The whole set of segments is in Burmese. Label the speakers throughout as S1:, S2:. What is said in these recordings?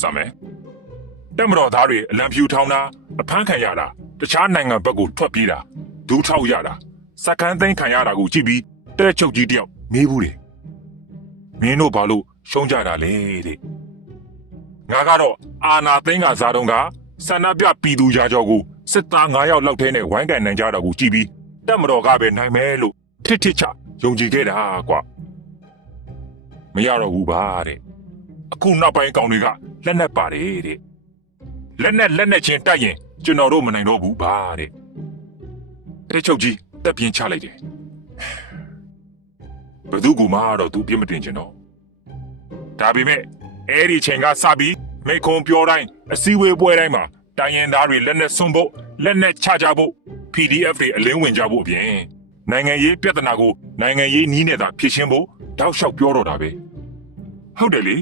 S1: စမယ်တက်မတော်သားတွေအလံဖြူထောင်းတာအဖမ်းခံရတာတခြားနိုင်ငံဘက်ကိုထွက်ပြေးတာဒူးထောက်ရတာစကန်းသိမ်းခံရတာကိုကြည့်ပြီးတဲ့ချုပ်ကြီးတယောက်မေးဘူးတယ်မင်းတို့ဘာလို့ရှုံးကြတာလဲတဲ့ငါကတော့အာနာသိန်းကစားတုံးကဆန္ဒပြပြည်သူရာကြောကိုစစ်သား9ယောက်လောက်ထဲနဲ့ဝိုင်းကန်နိုင်ကြတာကိုကြည့်ပြီးတက်မတော်ကပဲနိုင်မယ်လို့ထစ်ထစ်ချယုံကြည်ခဲ့တာကွာမရတော့ဘူးပါတဲ့အခုနောက်ပိုင်းကောင်တွေက လက်နက်ပါတယ်တဲ့လက်နဲ့လက်နဲ့ချင်းတိုက်ရင်ကျွန်တော်တို့မနိုင်တော့ဘူးပါတဲ့တဲ့ချုပ်ကြီးတက်ပြင်းချလိုက်တယ်ဘယ်သူကမှတော့သူပြစ်မတင်ချင်တော့ဒါပေမဲ့အဲ့ဒီချိန်ကစပြီးမိခုံပြောတိုင်းအစည်းအဝေးပွဲတိုင်းမှာတိုင်းရင်သားတွေလက်နဲ့စွန့်ဖို့လက်နဲ့ချကြဖို့ PDF တွေအလင်းဝင်ကြဖို့အပြင်နိုင်ငံရေးပြဿနာကိုနိုင်ငံရေးနီးနဲ့သာဖြေရှင်းဖို့တောက်လျှောက်ပြောတော့တာပဲဟုတ်တယ်လေ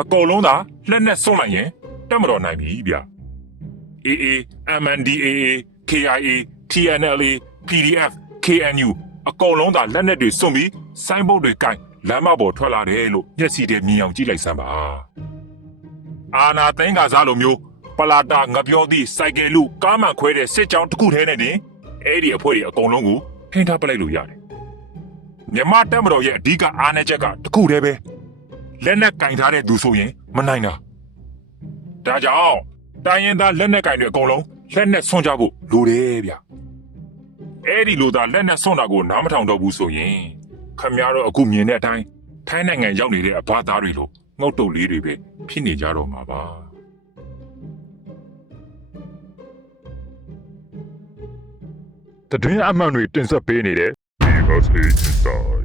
S1: အကုန်လုံးသာလက်နဲ့စွန့်လိုက်ရင်တက်မတော်နိုင်ပြီဗျ။ AA MNDAA KIA TNLA PDF KNU အကုန်လုံးသာလက်နက်တွေစွန့်ပြီးစိုင်းဘုတ်တွေကင်လမ်းမပေါ်ထွက်လာတယ်လို့မျက်စိထဲမြင်အောင်ကြည့်လိုက်စမ်းပါ။အာနာသိန်းကစားလိုမျိုးပလာတာငပြောသည့်စိုက်ကယ်လူကားမှန်ခွဲတဲ့စစ်ကြောင်းတစ်ခုထဲနဲ့တင်အဲ့ဒီအဖွဲ့တွေအကုန်လုံးကိုထိန်းထားပလိုက်လို့ရတယ်။မြမတက်မတော်ရဲ့အဓိကအားနည်းချက်ကတစ်ခုတည်းပဲ လက်နက်ကင်ထားတဲ့သူဆိုရင်မနိုင်တာ။ဒါကြောင့်တိုင်းရင်သားလက်နက်ကင်တွေအကုန်လုံးလက်နက်ဆွန့်ကြဖို့လိုတယ်ဗျအဲ့ဒီလိုသာလက်နက်ဆွန့်တာကိုနားမထောင်တော့ဘူးဆိုရင်ခမများတော့အခုမြင်တဲ့အတိုင်းထိုင်းနိုင်ငံရောက်နေတဲ့အဘသားတွေလိုငုတ်တုတ်လေးတွေပဲဖြစ်နေကြတော့မှာပါ
S2: တတွင်းအမှန်တွေတင်ဆက်ပေးနေတဲ့ Because Inside